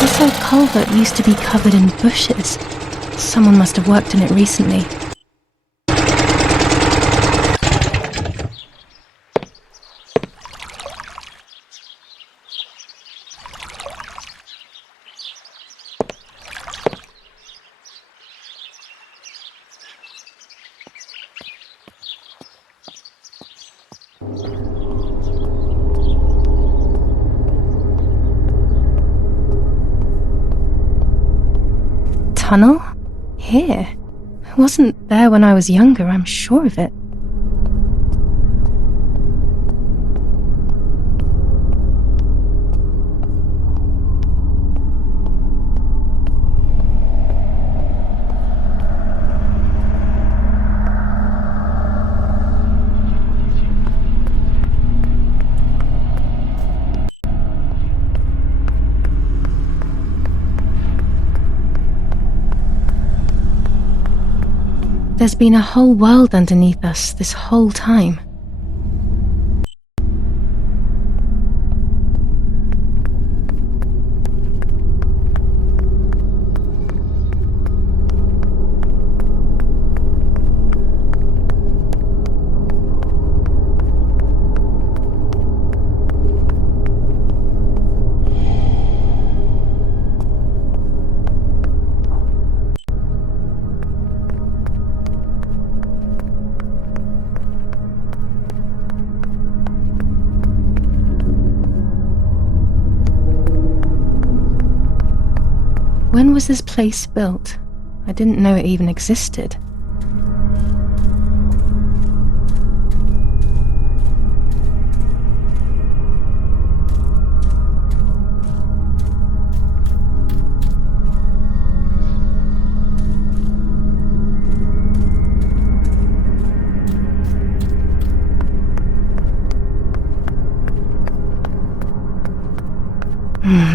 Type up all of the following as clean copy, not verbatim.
This old culvert used to be covered in bushes. Someone must have worked in it recently. Tunnel? Here? It wasn't there when I was younger, I'm sure of it. There's been a whole world underneath us this whole time. When was this place built? I didn't know it even existed.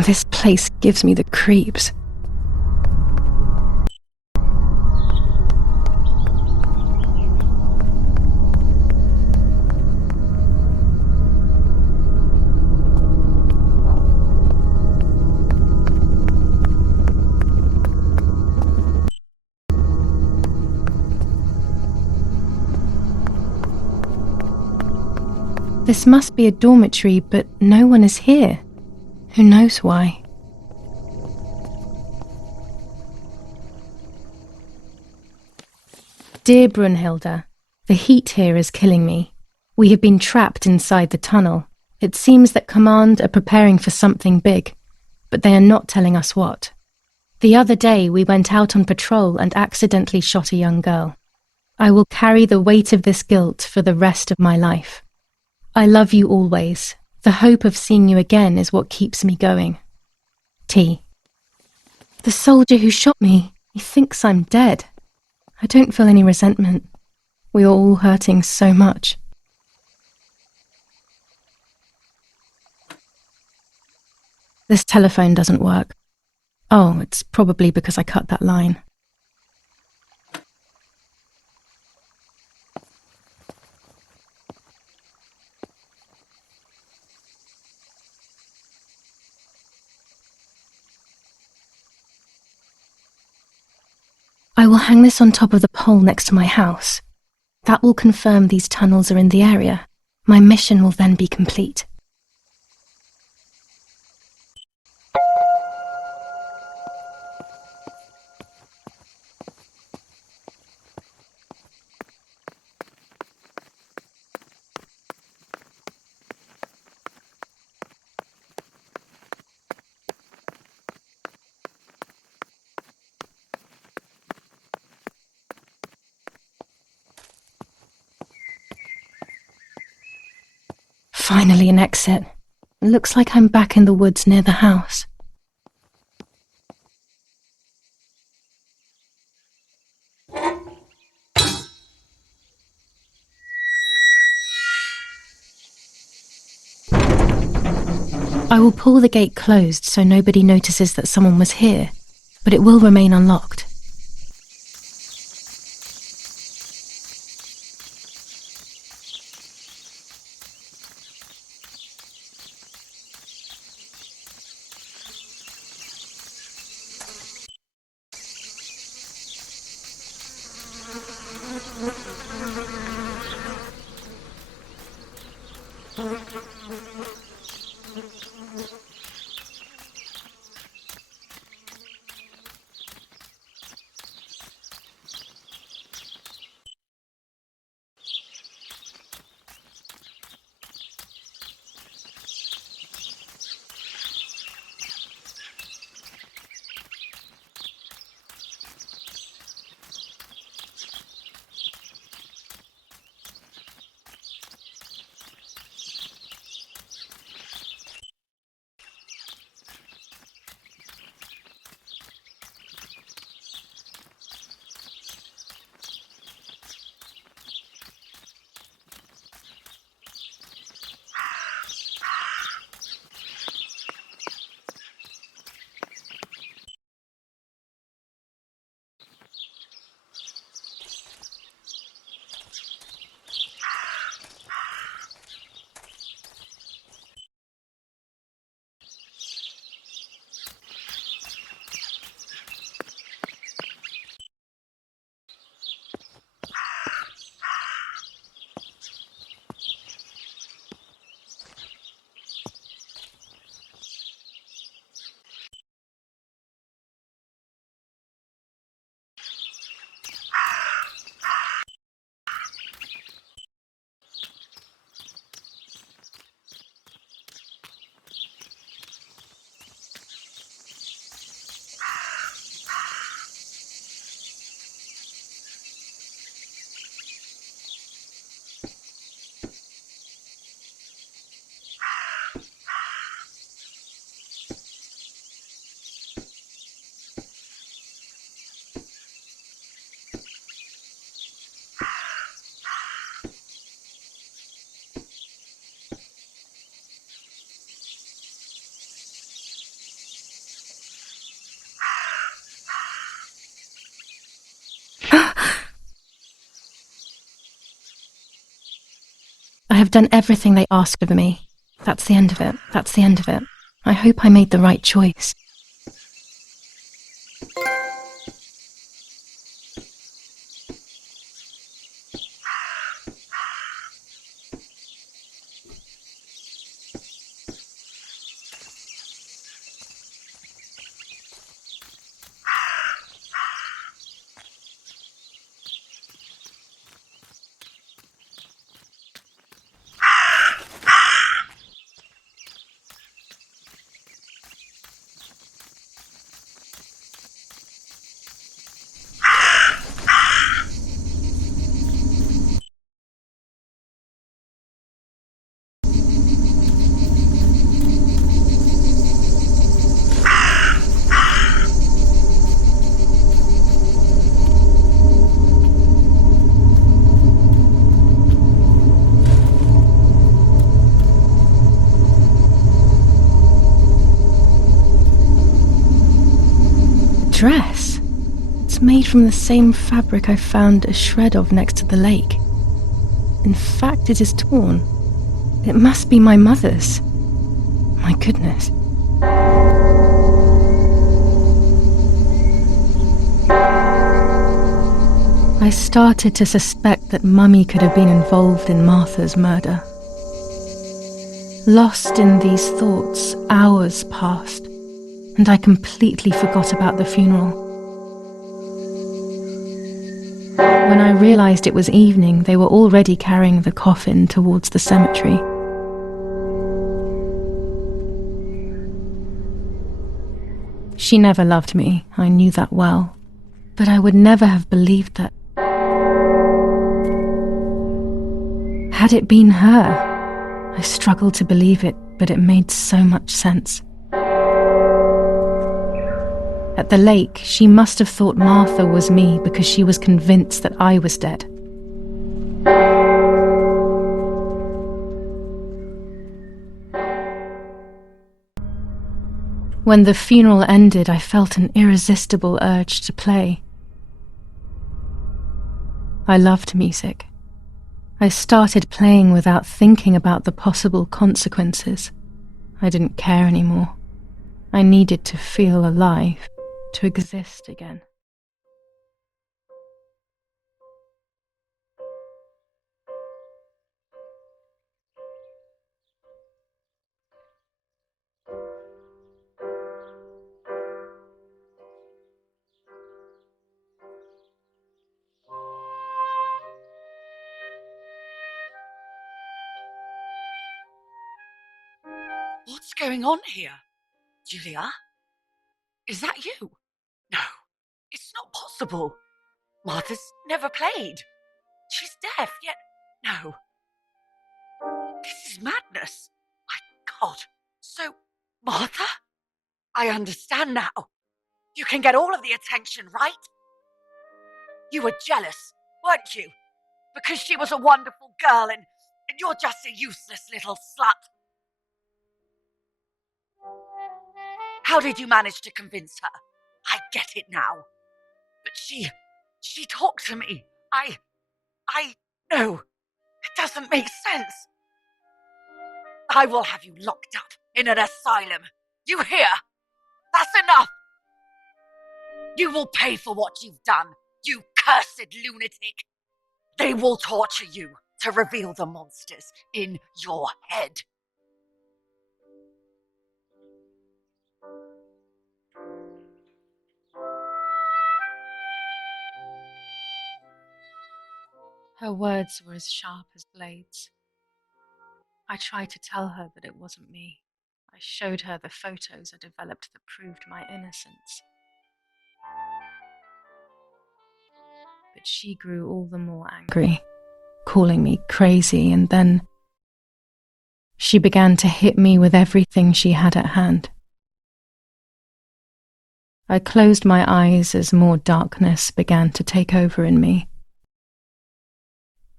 This place gives me the creeps. This must be a dormitory, but no one is here. Who knows why? Dear Brunhilde, the heat here is killing me. We have been trapped inside the tunnel. It seems that Command are preparing for something big, but they are not telling us what. The other day we went out on patrol and accidentally shot a young girl. I will carry the weight of this guilt for the rest of my life. I love you always. The hope of seeing you again is what keeps me going. T. The soldier who shot me, he thinks I'm dead. I don't feel any resentment. We are all hurting so much. This telephone doesn't work. Oh, it's probably because I cut that line. I will hang this on top of the pole next to my house. That will confirm these tunnels are in the area. My mission will then be complete. Finally an exit. It looks like I'm back in the woods near the house. I will pull the gate closed so nobody notices that someone was here, but it will remain unlocked. done everything they asked of me. That's the end of it. That's the end of it. I hope I made the right choice. Dress. It's made from the same fabric I found a shred of next to the lake. In fact, it is torn. It must be my mother's. My goodness. I started to suspect that Mummy could have been involved in Martha's murder. Lost in these thoughts, hours passed, and I completely forgot about the funeral. When I realized it was evening, they were already carrying the coffin towards the cemetery. She never loved me, I knew that well, but I would never have believed that. Had it been her? I struggled to believe it, but it made so much sense. At the lake, she must have thought Martha was me because she was convinced that I was dead. When the funeral ended, I felt an irresistible urge to play. I loved music. I started playing without thinking about the possible consequences. I didn't care anymore. I needed to feel alive. To exist again. What's going on here? Julia? Is that you? No, it's not possible. Martha's never played. She's deaf, yet no. This is madness. My God. So, Martha? I understand now. You can get all of the attention, right? You were jealous, weren't you? Because she was a wonderful girl and you're just a useless little slut. How did you manage to convince her? I get it now. But she talked to me. No, it doesn't make sense. I will have you locked up in an asylum. You hear? That's enough. You will pay for what you've done, you cursed lunatic. They will torture you to reveal the monsters in your head. Her words were as sharp as blades. I tried to tell her that it wasn't me. I showed her the photos I developed that proved my innocence. But she grew all the more angry, calling me crazy, and then she began to hit me with everything she had at hand. I closed my eyes as more darkness began to take over in me.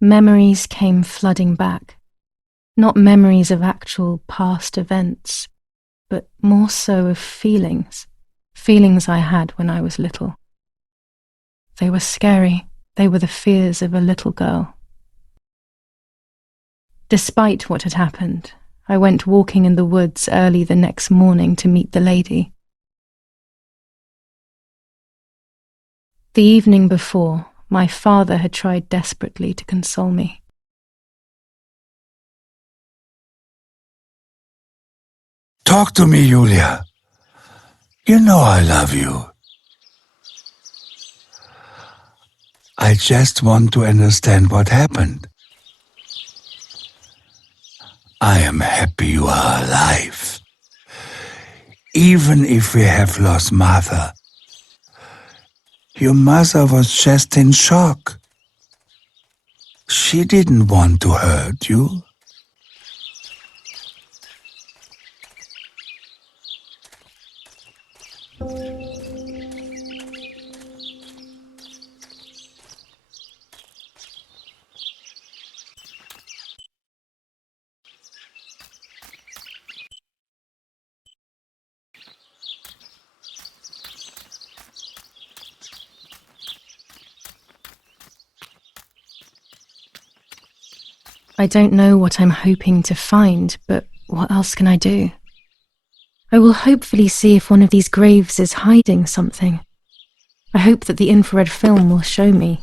Memories came flooding back, not memories of actual past events, but more so of feelings I had when I was little. They were scary. They were the fears of a little girl. Despite what had happened, I went walking in the woods early the next morning to meet the lady. The evening before, my father had tried desperately to console me. Talk to me, Julia. You know I love you. I just want to understand what happened. I am happy you are alive. Even if we have lost Martha. Your mother was just in shock. She didn't want to hurt you. I don't know what I'm hoping to find, but what else can I do? I will hopefully see if one of these graves is hiding something. I hope that the infrared film will show me.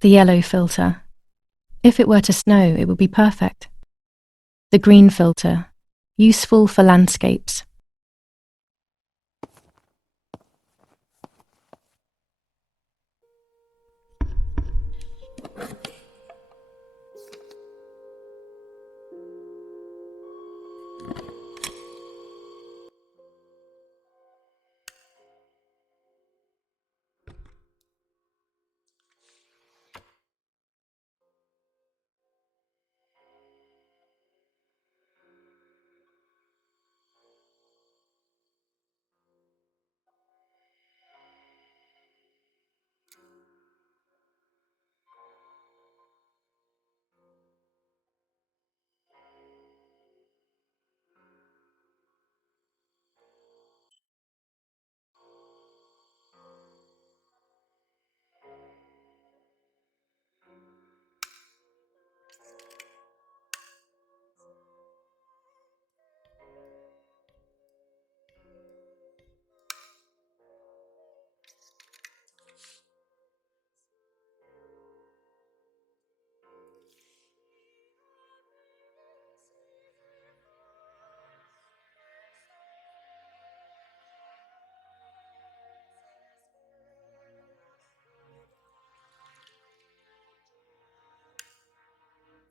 The yellow filter. If it were to snow, it would be perfect. The green filter. Useful for landscapes.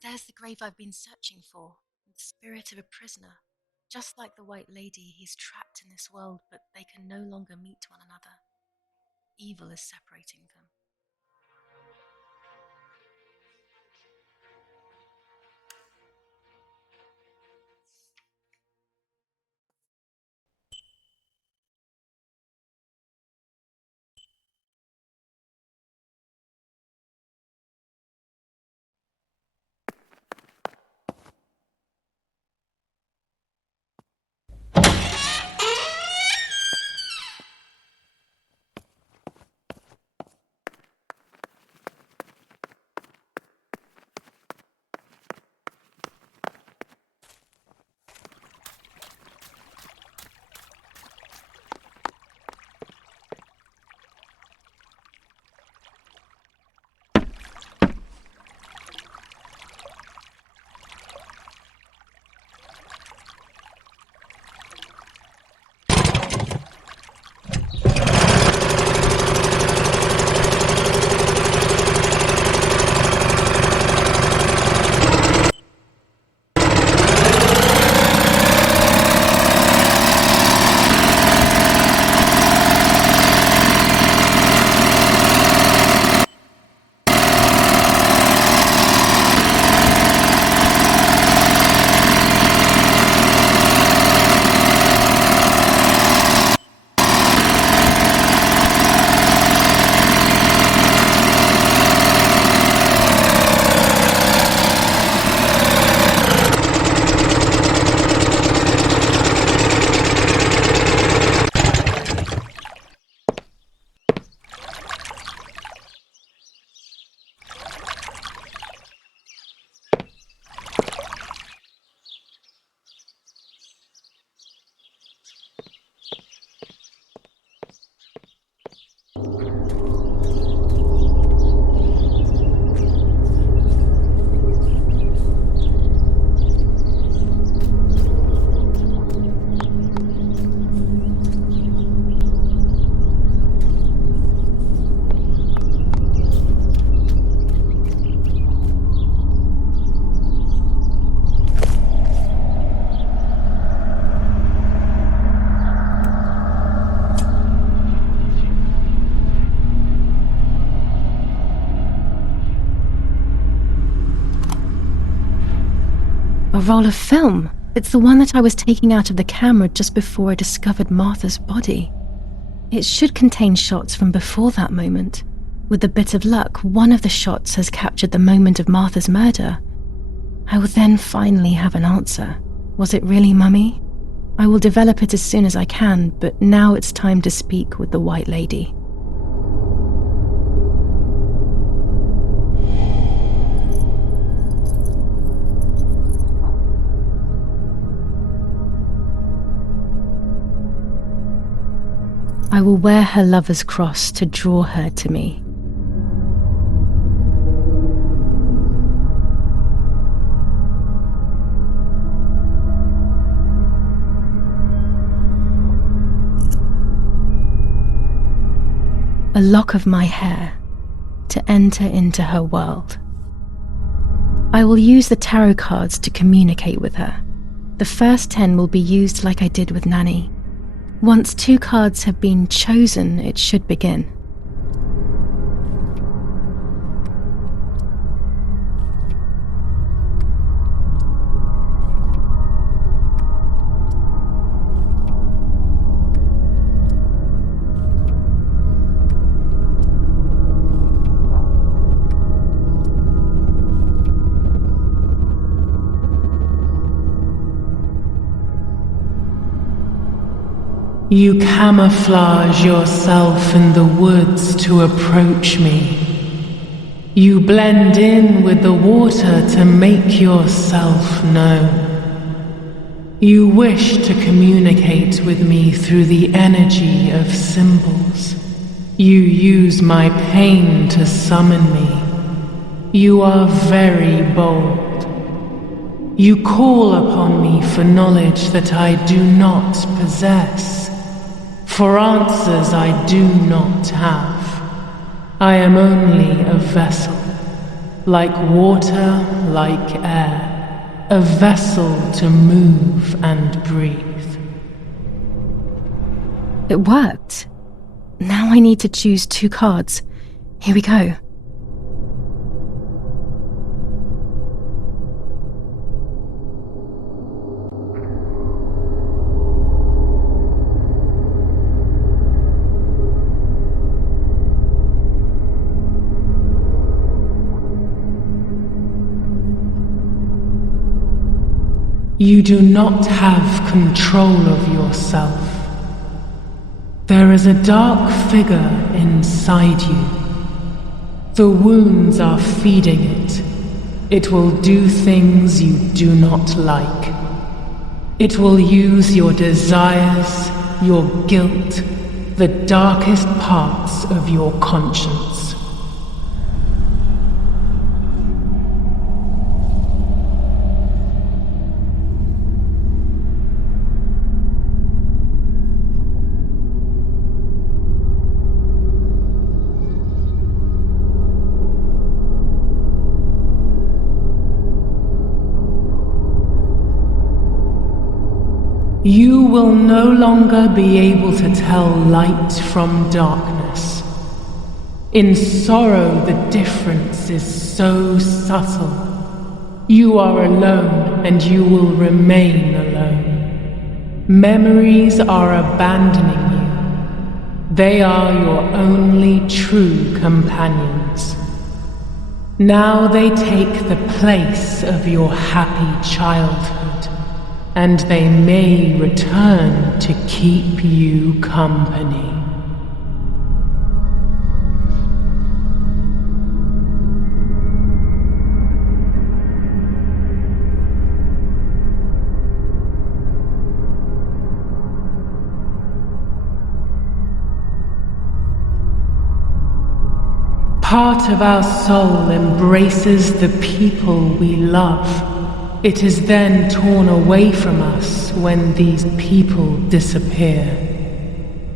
There's the grave I've been searching for, the spirit of a prisoner. Just like the White Lady, he's trapped in this world, but they can no longer meet one another. Evil is separating them. A roll of film. It's the one that I was taking out of the camera just before I discovered Martha's body. It should contain shots from before that moment. With a bit of luck, one of the shots has captured the moment of Martha's murder. I will then finally have an answer. Was it really Mummy? I will develop it as soon as I can, but now it's time to speak with the White Lady. I will wear her lover's cross to draw her to me. A lock of my hair to enter into her world. I will use the tarot cards to communicate with her. The first 10 will be used like I did with Nanny. Once 2 cards have been chosen, it should begin. You camouflage yourself in the woods to approach me. You blend in with the water to make yourself known. You wish to communicate with me through the energy of symbols. You use my pain to summon me. You are very bold. You call upon me for knowledge that I do not possess. For answers I do not have. I am only a vessel, like water, like air, a vessel to move and breathe. It worked. Now I need to choose 2 cards. Here we go. You do not have control of yourself. There is a dark figure inside you. The wounds are feeding it. It will do things you do not like. It will use your desires, your guilt, the darkest parts of your conscience. You will no longer be able to tell light from darkness. In sorrow, the difference is so subtle. You are alone, and you will remain alone. Memories are abandoning you. They are your only true companions. Now they take the place of your happy childhood. And they may return to keep you company. Part of our soul embraces the people we love. It is then torn away from us when these people disappear.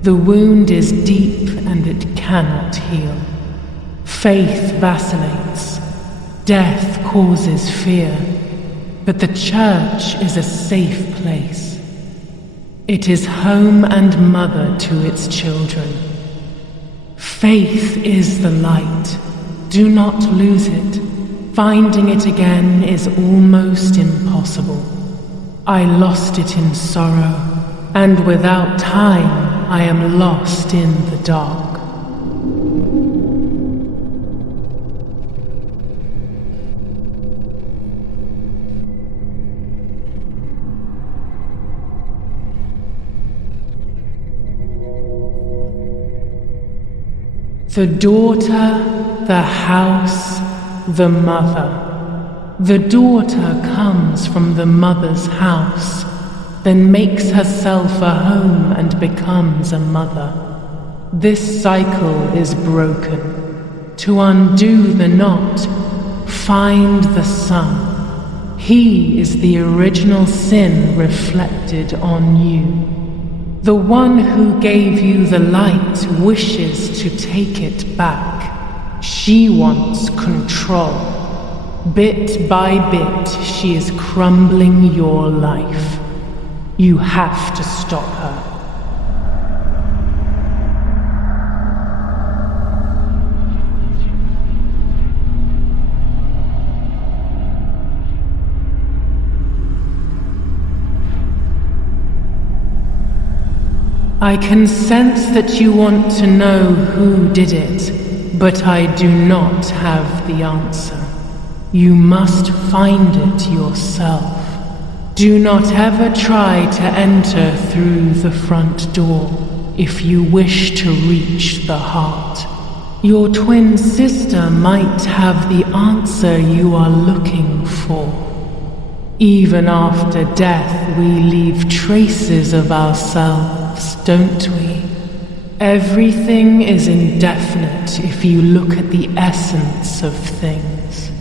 The wound is deep and it cannot heal. Faith vacillates. Death causes fear. But the church is a safe place. It is home and mother to its children. Faith is the light. Do not lose it. Finding it again is almost impossible. I lost it in sorrow, and without time I am lost in the dark. The daughter, the house, the mother. The daughter comes from the mother's house, then makes herself a home and becomes a mother. This cycle is broken. To undo the knot, find the sun. He is the original sin reflected on you. The one who gave you the light wishes to take it back. She wants control. Bit by bit, she is crumbling your life. You have to stop her. I can sense that you want to know who did it, but I do not have the answer. You must find it yourself. Do not ever try to enter through the front door if you wish to reach the heart. Your twin sister might have the answer you are looking for. Even after death, we leave traces of ourselves, don't we? Everything is indefinite if you look at the essence of things.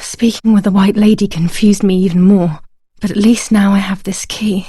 Speaking with the White Lady confused me even more, but at least now I have this key.